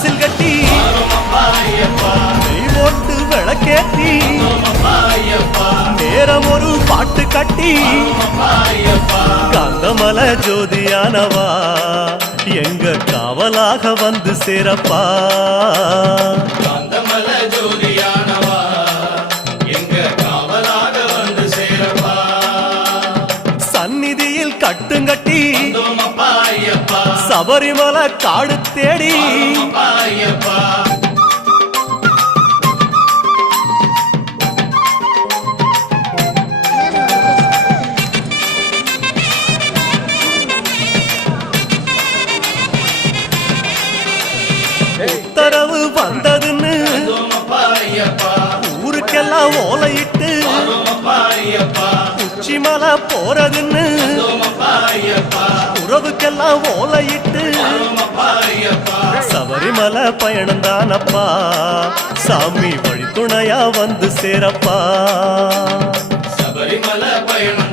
வாசல் கட்டி நெய் போட்டு விளக்கேத்தி நேரம் ஒரு பாட்டு கட்டி காந்தமல ஜோதியானவா எங்க காவலாக வந்து சேரப்பா காந்தமல ஜோதியானவா எங்க காவலாக வந்து சேரப்பா சந்நிதியில் கட்டுங்கட்டி ஐயப்பா சபரிமலை காடு தேடி ஐயப்பா உத்தரவு வந்ததுன்னு ஊருக்கெல்லாம் ஓலையிட்டு உச்சிமலை போறதுன்னு உறவுக்கெல்லாம் ஓலையிட்டு சபரிமலை பயணம் தானப்பா சாமி வழித்துணையா வந்து சேரப்பா சபரிமலை பயணம்